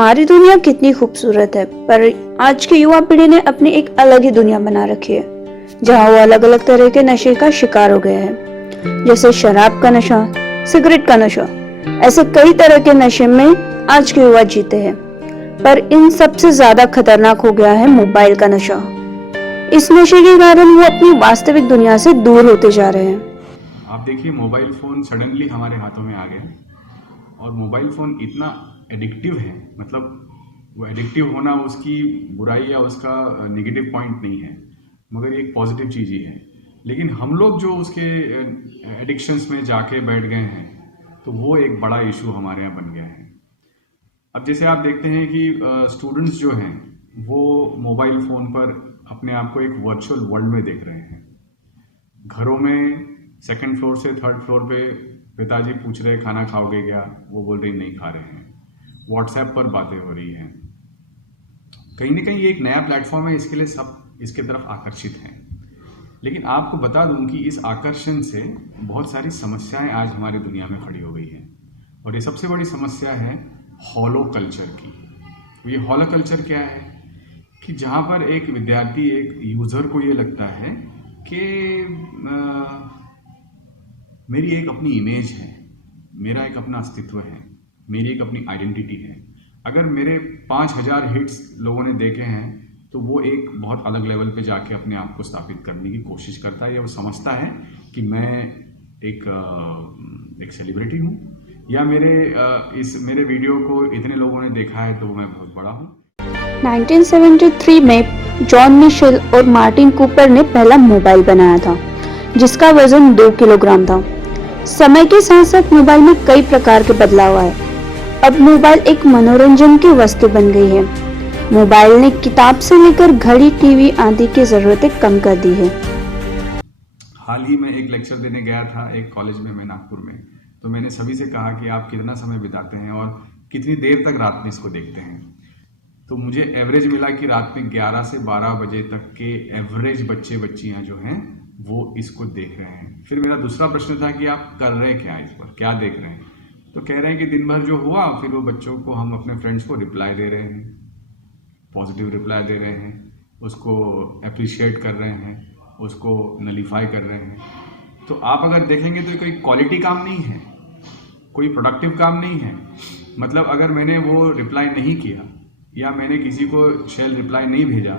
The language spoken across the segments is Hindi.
हमारी दुनिया कितनी खूबसूरत है, पर आज की युवा पीढ़ी ने अपनी एक अलग ही दुनिया बना रखी है, जहाँ वो अलग अलग तरह के नशे का शिकार हो गया है। जैसे शराब का नशा, सिगरेट का नशा, ऐसे कई तरह के नशे में आज के युवा जीते हैं। पर इन सबसे ज्यादा खतरनाक हो गया है मोबाइल का नशा। इस नशे के कारण वो अपनी वास्तविक दुनिया से दूर होते जा रहे हैं। आप देखिए, मोबाइल फ़ोन सडनली हमारे हाथों में आ गए और मोबाइल फ़ोन इतना एडिक्टिव है, मतलब वो एडिक्टिव होना उसकी बुराई या उसका नेगेटिव पॉइंट नहीं है, मगर ये एक पॉजिटिव चीज़ ही है। लेकिन हम लोग जो उसके एडिक्शंस में जाके बैठ गए हैं, तो वो एक बड़ा इशू हमारे यहाँ बन गया है। अब जैसे आप देखते हैं कि स्टूडेंट्स जो हैं वो मोबाइल फ़ोन पर अपने आप को एक वर्चुअल वर्ल्ड में देख रहे हैं। घरों में सेकंड फ्लोर से थर्ड फ्लोर पे पिताजी पूछ रहे खाना खाओगे क्या, वो बोल रहे नहीं खा रहे हैं। व्हाट्सएप पर बातें हो रही हैं। कहीं ना कहीं ये एक नया प्लेटफॉर्म है, इसके लिए सब इसके तरफ आकर्षित हैं। लेकिन आपको बता दूं कि इस आकर्षण से बहुत सारी समस्याएं आज हमारी दुनिया में खड़ी हो गई हैं, और ये सबसे बड़ी समस्या है हॉलो कल्चर की। ये हॉलो कल्चर क्या है कि जहाँ पर एक विद्यार्थी, एक यूज़र को ये लगता है कि मेरी एक अपनी इमेज है, मेरा एक अपना अस्तित्व है, मेरी एक अपनी आइडेंटिटी है। अगर मेरे 5000 हिट्स लोगों ने देखे हैं तो वो एक बहुत अलग लेवल पे जाके अपने आप को स्थापित करने की कोशिश करता है, या वो समझता है कि मैं एक सेलिब्रिटी हूँ, या मेरे वीडियो को इतने लोगों ने देखा है तो मैं बहुत बड़ा हूँ। 1973 में जॉन मिशेल और मार्टिन कूपर ने पहला मोबाइल बनाया था, जिसका वजन 2 किलोग्राम था। समय के साथ साथ मोबाइल में कई प्रकार के बदलाव आए। अब मोबाइल एक मनोरंजन की वस्तु बन गई है। मोबाइल ने किताब से लेकर घड़ी, टीवी आदि की जरूरतें कम कर दी है। हाल ही में एक लेक्चर देने गया था एक कॉलेज में, मैं नागपुर में, तो मैंने सभी से कहा कि आप कितना समय बिताते हैं और कितनी देर तक रात में इसको देखते हैं। तो मुझे एवरेज मिला कि रात में 11 से 12 बजे तक के एवरेज बच्चे बच्चियां जो हैं वो इसको देख रहे हैं। फिर मेरा दूसरा प्रश्न था कि आप कर रहे हैं क्या, इस पर क्या देख रहे हैं? तो कह रहे हैं कि दिन भर जो हुआ, फिर वो बच्चों को, हम अपने फ्रेंड्स को रिप्लाई दे रहे हैं, पॉजिटिव रिप्लाई दे रहे हैं, उसको अप्रिशिएट कर रहे हैं, उसको नलीफाई कर रहे हैं। तो आप अगर देखेंगे तो कोई क्वालिटी काम नहीं है, कोई प्रोडक्टिव काम नहीं है। मतलब अगर मैंने वो रिप्लाई नहीं किया या मैंने किसी को शेल रिप्लाई नहीं भेजा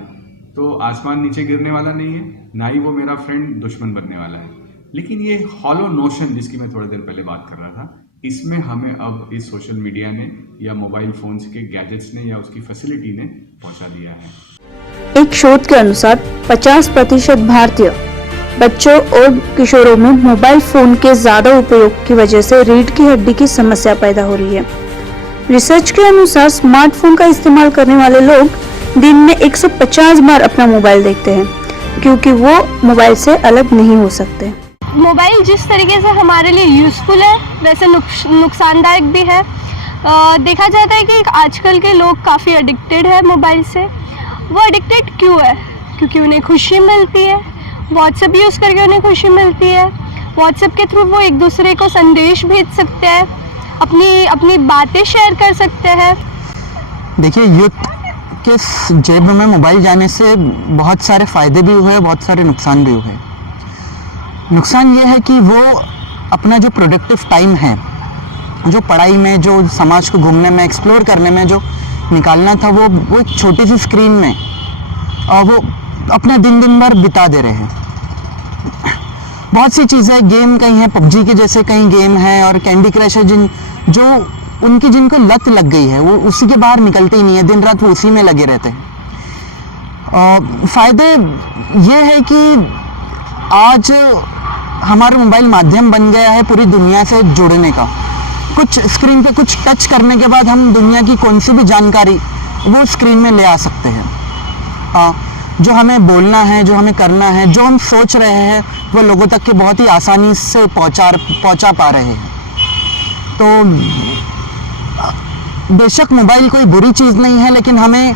तो आसमान नीचे गिरने वाला नहीं है, ना ही वो मेरा फ्रेंड दुश्मन बनने वाला है। लेकिन ये हॉलो नोशन जिसकी मैं थोड़ी देर पहले बात कर रहा था, इसमें हमें अब इस सोशल मीडिया ने या मोबाइल फोन्स के गैजेट्स ने या उसकी फैसिलिटी ने पहुंचा दिया है। एक शोध के अनुसार 50% भारतीय बच्चों और किशोरों में मोबाइल फोन के ज्यादा उपयोग की वजह से रीढ़ की हड्डी की समस्या पैदा हो रही है। रिसर्च के अनुसार स्मार्टफोन का इस्तेमाल करने वाले लोग दिन में 150 बार अपना मोबाइल देखते हैं, क्योंकि वो मोबाइल से अलग नहीं हो सकते। मोबाइल जिस तरीके से हमारे लिए यूज़फुल है, वैसे नुकसानदायक भी है। देखा जाता है कि आजकल के लोग काफ़ी एडिक्टेड है मोबाइल से। वो एडिक्टेड क्यों है? क्योंकि उन्हें खुशी मिलती है, व्हाट्सएप यूज़ करके उन्हें खुशी मिलती है। व्हाट्सएप के थ्रू वो एक दूसरे को संदेश भेज सकते हैं, अपनी बातें शेयर कर सकते हैं। देखिए, यूथ के जेब में मोबाइल जाने से बहुत सारे फ़ायदे भी हुए, बहुत सारे नुकसान भी हुए। नुकसान ये है कि वो अपना जो प्रोडक्टिव टाइम है, जो पढ़ाई में, जो समाज को घूमने में, एक्सप्लोर करने में जो निकालना था, वो एक छोटी सी स्क्रीन में और वो अपने दिन भर बिता दे रहे हैं। बहुत सी चीज़ें, गेम कहीं है, पबजी के जैसे कहीं गेम है, और कैंडी क्रश है, जिनको लत लग गई है, वो उसी के बाहर निकलते ही नहीं है, दिन रात वो उसी में लगे रहते हैं। फ़ायदे ये है कि आज हमारा मोबाइल माध्यम बन गया है पूरी दुनिया से जुड़ने का। कुछ स्क्रीन पे कुछ टच करने के बाद हम दुनिया की कौन सी भी जानकारी वो स्क्रीन में ले आ सकते हैं। जो हमें बोलना है, जो हमें करना है, जो हम सोच रहे हैं, वो लोगों तक के बहुत ही आसानी से पहुंचा पा रहे हैं। तो बेशक मोबाइल कोई बुरी चीज़ नहीं है, लेकिन हमें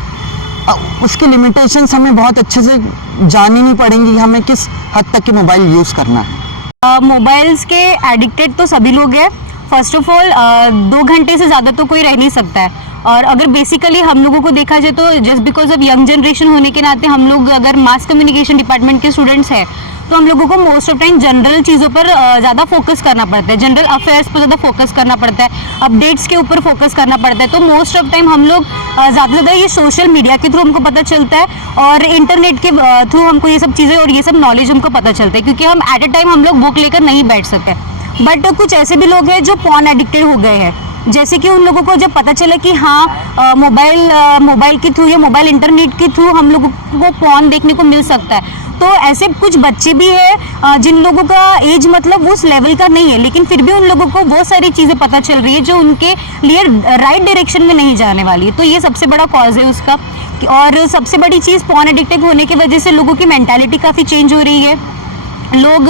उसके लिमिटेशंस हमें बहुत अच्छे से जाननी पड़ेंगी कि हमें किस हद तक के मोबाइल यूज़ करना है। मोबाइल्स के एडिक्टेड तो सभी लोग हैं। फर्स्ट ऑफ ऑल 2 घंटे से ज़्यादा तो कोई रह नहीं सकता है, और अगर बेसिकली हम लोगों को देखा जाए तो just because of young generation होने के नाते हम लोग अगर मास कम्युनिकेशन डिपार्टमेंट के स्टूडेंट्स हैं तो हम लोगों को मोस्ट ऑफ टाइम जनरल चीज़ों पर ज़्यादा फोकस करना पड़ता है, जनरल अफेयर्स पर ज़्यादा फोकस करना पड़ता है, अपडेट्स के ऊपर फोकस करना पड़ता है। तो मोस्ट ऑफ टाइम हम लोग ज़्यादा से ज़्यादा ये सोशल मीडिया के थ्रू हमको पता चलता है और इंटरनेट के थ्रू हमको ये सब चीज़ें और ये सब नॉलेज हमको पता चलता है, क्योंकि हम एट ए टाइम हम लोग बुक लेकर नहीं बैठ सकते। बट कुछ ऐसे भी लोग हैं जो पॉर्न एडिक्टेड हो गए हैं, जैसे कि उन लोगों को जब पता चला कि हाँ मोबाइल के थ्रू या मोबाइल इंटरनेट के थ्रू हम लोगों को पॉर्न देखने को मिल सकता है, तो ऐसे कुछ बच्चे भी हैं जिन लोगों का एज मतलब उस लेवल का नहीं है, लेकिन फिर भी उन लोगों को वो सारी चीज़ें पता चल रही है जो उनके लिए राइट डायरेक्शन में नहीं जाने वाली है। तो ये सबसे बड़ा कॉज है उसका। और सबसे बड़ी चीज़ पॉर्न एडिक्टेड होने की वजह से लोगों की मेंटालिटी काफ़ी चेंज हो रही है। लोग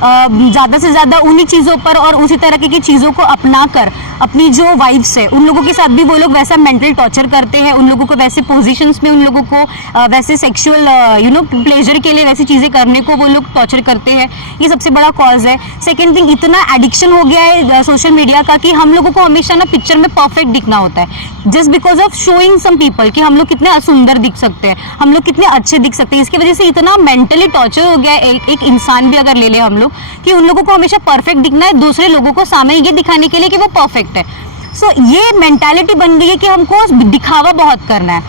ज़्यादा से ज़्यादा उन्हीं चीज़ों पर और उसी तरह की चीज़ों को अपना कर अपनी जो वाइफ्स है उन लोगों के साथ भी वो लोग वैसा मेंटल टॉर्चर करते हैं, उन लोगों को वैसे पोजीशंस में उन लोगों को वैसे सेक्सुअल प्लेजर के लिए वैसी चीज़ें करने को वो लोग टॉर्चर करते हैं। ये सबसे बड़ा कॉज है। सेकेंड थिंग, इतना एडिक्शन हो गया है सोशल मीडिया का कि हम लोगों को हमेशा ना पिक्चर में परफेक्ट दिखना होता है, just because of showing some people कि हम लोग कितने सुंदर दिख सकते हैं, हम लोग कितने अच्छे दिख सकते हैं। इसकी वजह से इतना मेंटली टॉर्चर हो गया है एक इंसान भी अगर ले ले हम लोग कि उन लोगों को हमेशा परफेक्ट दिखना है, दूसरे लोगों को सामने ये दिखाने के लिए कि वो परफेक्ट है। सो ये मेंटालिटी बन गई है कि हमको दिखावा बहुत करना है।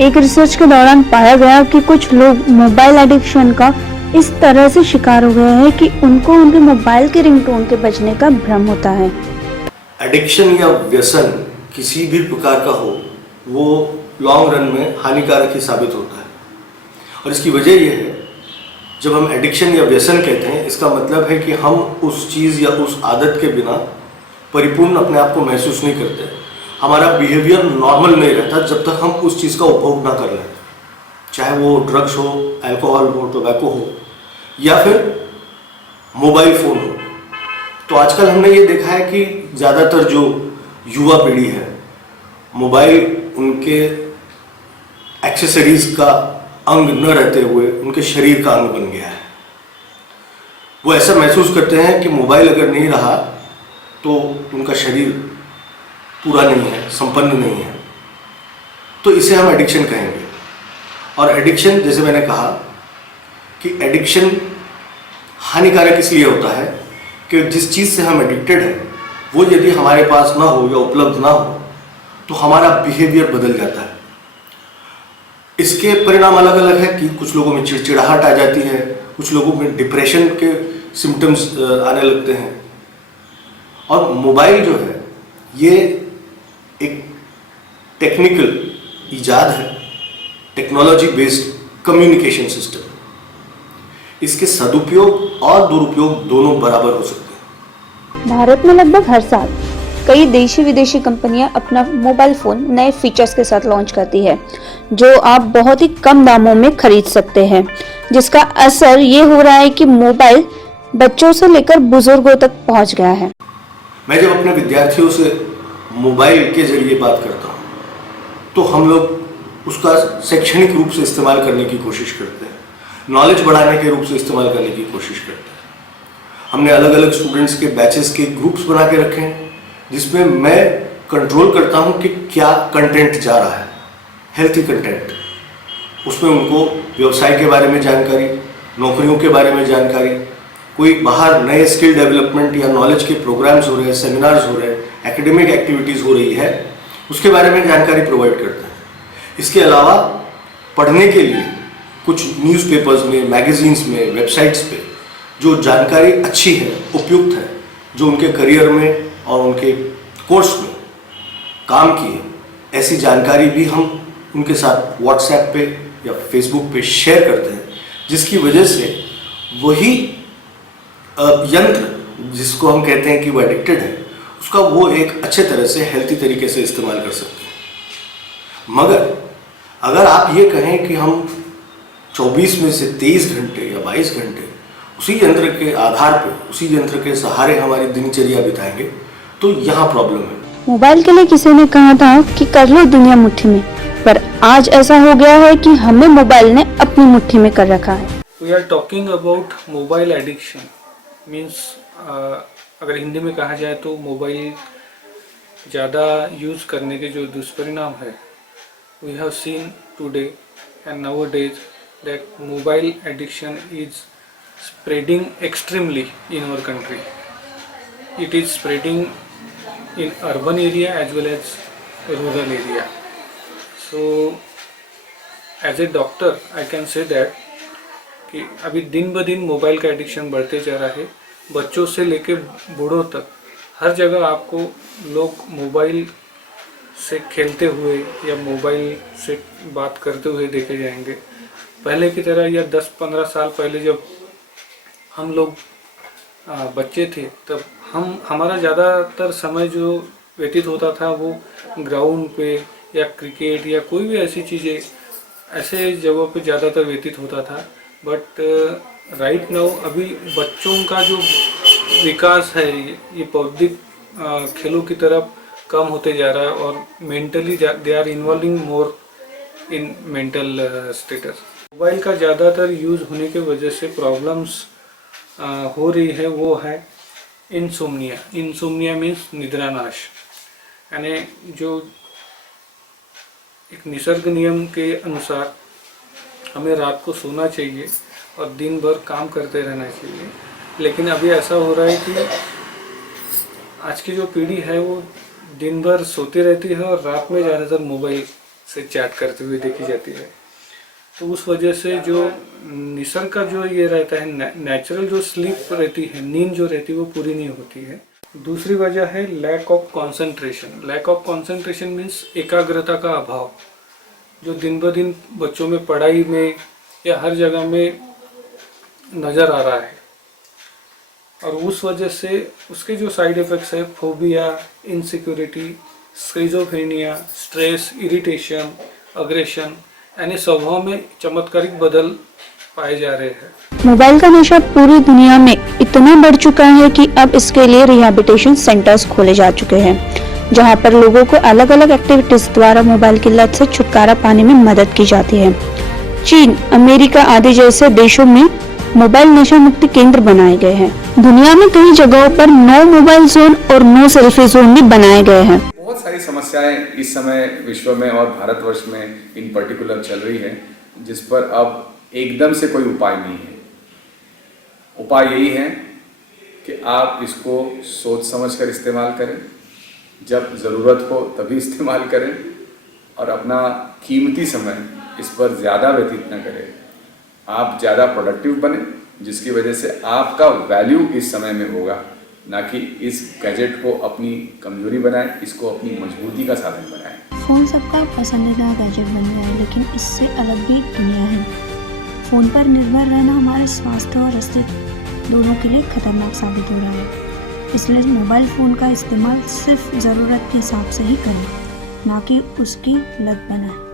एक रिसर्च के दौरान पाया गया कि कुछ लोग मोबाइल एडिक्शन का इस तरह से शिकार हो गए हैं कि उनको उनके मोबाइल के रिंगटोन के बजने का भ्रम होता है। एडिक्शन या व्यसन किसी भी प्रकार का हो वो लॉन्ग रन में हानिकारक ही साबित होता है। और इसकी वजह यह है, जब हम एडिक्शन या व्यसन कहते हैं इसका मतलब है कि हम उस चीज़ या उस आदत के बिना परिपूर्ण अपने आप को महसूस नहीं करते। हमारा बिहेवियर नॉर्मल नहीं रहता जब तक हम उस चीज़ का उपभोग ना कर लें, चाहे वो ड्रग्स हो, अल्कोहल हो, टोबैको हो या फिर मोबाइल फ़ोन हो। तो आजकल हमने ये देखा है कि ज़्यादातर जो युवा पीढ़ी है मोबाइल उनके एक्सेसरीज का अंग न रहते हुए उनके शरीर का अंग बन गया है। वो ऐसा महसूस करते हैं कि मोबाइल अगर नहीं रहा तो उनका शरीर पूरा नहीं है, संपन्न नहीं है। तो इसे हम एडिक्शन कहेंगे। और एडिक्शन, जैसे मैंने कहा कि एडिक्शन हानिकारक इसलिए होता है कि जिस चीज़ से हम एडिक्टेड हैं वो यदि हमारे पास ना हो या उपलब्ध ना हो तो हमारा बिहेवियर बदल जाता है। इसके परिणाम अलग अलग है कि कुछ लोगों में चिड़चिड़ाहट आ जाती है, कुछ लोगों में डिप्रेशन के सिम्टम्स आने लगते हैं। और मोबाइल जो है ये एक टेक्निकल इजाद है, टेक्नोलॉजी बेस्ड कम्युनिकेशन सिस्टम। इसके सदुपयोग और दुरुपयोग दोनों बराबर हो सकते हैं। भारत में लगभग हर साल कई देशी विदेशी कंपनियां अपना मोबाइल फोन नए फीचर्स के साथ लॉन्च करती है जो आप बहुत ही कम दामों में खरीद सकते हैं, जिसका असर ये हो रहा है कि मोबाइल बच्चों से लेकर बुजुर्गों तक पहुंच गया है। मैं जब अपने विद्यार्थियों से मोबाइल के जरिए बात करता हूँ तो हम लोग उसका शैक्षणिक रूप से इस्तेमाल करने की कोशिश करते हैं, नॉलेज बढ़ाने के रूप से इस्तेमाल करने की कोशिश करते हैं। हमने अलग अलग स्टूडेंट्स के बैचेस के ग्रुप्स बना के रखे हैं जिसमें मैं कंट्रोल करता हूँ कि क्या कंटेंट जा रहा है, हेल्थी कंटेंट। उसमें उनको व्यवसाय के बारे में जानकारी, नौकरियों के बारे में जानकारी, कोई बाहर नए स्किल डेवलपमेंट या नॉलेज के प्रोग्राम्स हो रहे हैं, सेमिनार्स हो रहे हैं, एकेडमिक एक्टिविटीज़ हो रही है, उसके बारे में जानकारी प्रोवाइड करते हैं। इसके अलावा पढ़ने के लिए कुछ न्यूज़पेपर्स में, मैगजीन्स में, वेबसाइट्स पे जो जानकारी अच्छी है, उपयुक्त है, जो उनके करियर में और उनके कोर्स में काम की है, ऐसी जानकारी भी हम उनके साथ व्हाट्सएप पे या फेसबुक पे शेयर करते हैं, जिसकी वजह से वही यंत्र जिसको हम कहते हैं कि वो एडिक्टेड है उसका वो एक अच्छे तरह से हेल्थी तरीके से इस्तेमाल कर सकते हैं। मगर अगर आप ये कहें कि हम 24 में से 23 घंटे या 22 घंटे उसी यंत्र के आधार पर, उसी यंत्र के सहारे हमारी दिनचर्या बिताएंगे तो यहाँ प्रॉब्लम है। मोबाइल के लिए किसी ने कहा था कि कर लो दुनिया मुट्ठी में, पर आज ऐसा हो गया है कि हमें मोबाइल ने अपनी मुट्ठी में कर रखा है। We are talking about mobile addiction means अगर हिंदी में कहा जाए तो मोबाइल ज़्यादा यूज़ करने के जो दुष्परिणाम है, we have seen today and nowadays that mobile addiction is spreading extremely in our country. It is spreading in urban area as well as rural area. So as a doctor I can say that कि अभी दिन ब दिन मोबाइल का एडिक्शन बढ़ते जा रहा है। बच्चों से लेके बूढ़ों तक हर जगह आपको लोग मोबाइल से खेलते हुए या मोबाइल से बात करते हुए देखे जाएंगे। पहले की तरह या 10-15 साल पहले जब हम लोग बच्चे थे तब हमारा ज़्यादातर समय जो व्यतीत होता था वो ग्राउंड पे या क्रिकेट या कोई भी ऐसी चीज़ें ऐसे जगहों पे ज़्यादातर व्यतीत होता था। बट राइट नाउ अभी बच्चों का जो विकास है ये बौद्धिक खेलों की तरफ कम होते जा रहा है और mentally they are involving more in mental status. Mobile का ज़्यादातर यूज़ होने की वजह से प्रॉब्लम्स हो रही है वो है इंसोम्निया। इंसोम्निया मीन्स निद्रानाश, यानी जो एक निसर्ग नियम के अनुसार हमें रात को सोना चाहिए और दिन भर काम करते रहना चाहिए, लेकिन अभी ऐसा हो रहा है कि आज की जो पीढ़ी है वो दिन भर सोती रहती है और रात में ज़्यादातर मोबाइल से चैट करते हुए देखी जाती है। तो उस वजह से जो निसर्ग का जो ये रहता है नेचुरल जो स्लीप रहती है, नींद जो रहती है वो पूरी नहीं होती है। दूसरी वजह है lack of concentration. Lack of concentration means एकाग्रता का अभाव, जो दिन ब दिन बच्चों में पढ़ाई में या हर जगह में नज़र आ रहा है। और उस वजह से उसके जो साइड इफ़ेक्ट्स है phobia, insecurity, schizophrenia, stress, irritation, aggression, यानी स्वभाव में चमत्कारिक बदल पाए जा रहे हैं। मोबाइल का नशा पूरी दुनिया में इतना बढ़ चुका है कि अब इसके लिए रिहैबिलिटेशन सेंटर्स खोले जा चुके हैं, जहां पर लोगों को अलग अलग एक्टिविटीज द्वारा मोबाइल की लत से छुटकारा पाने में मदद की जाती है। चीन, अमेरिका आदि जैसे देशों में मोबाइल नशा मुक्ति केंद्र बनाए गए हैं। दुनिया में कई जगहों पर नो मोबाइल जोन और नो सेल्फी जोन भी बनाए गए हैं। बहुत सारी समस्याएं इस समय विश्व में और भारतवर्ष में इन पर्टिकुलर चल रही है, जिस पर अब एकदम से कोई उपाय नहीं है। उपाय यही है कि आप इसको सोच समझकर इस्तेमाल करें, जब ज़रूरत हो तभी इस्तेमाल करें और अपना कीमती समय इस पर ज़्यादा व्यतीत न करें। आप ज़्यादा प्रोडक्टिव बने, जिसकी वजह से आपका वैल्यू इस समय में होगा, ना कि इस गैजेट को अपनी कमजोरी बनाएं, इसको अपनी मजबूती का साधन बनाएं। फ़ोन सबका पसंदीदा गैजेट बन गया है, लेकिन इससे अलग भी दुनिया है। फ़ोन पर निर्भर रहना हमारे स्वास्थ्य और अस्तित्व दोनों के लिए खतरनाक साबित हो रहा है। इसलिए मोबाइल फ़ोन का इस्तेमाल सिर्फ ज़रूरत के हिसाब से ही करें, ना कि उसकी लत बनाएं।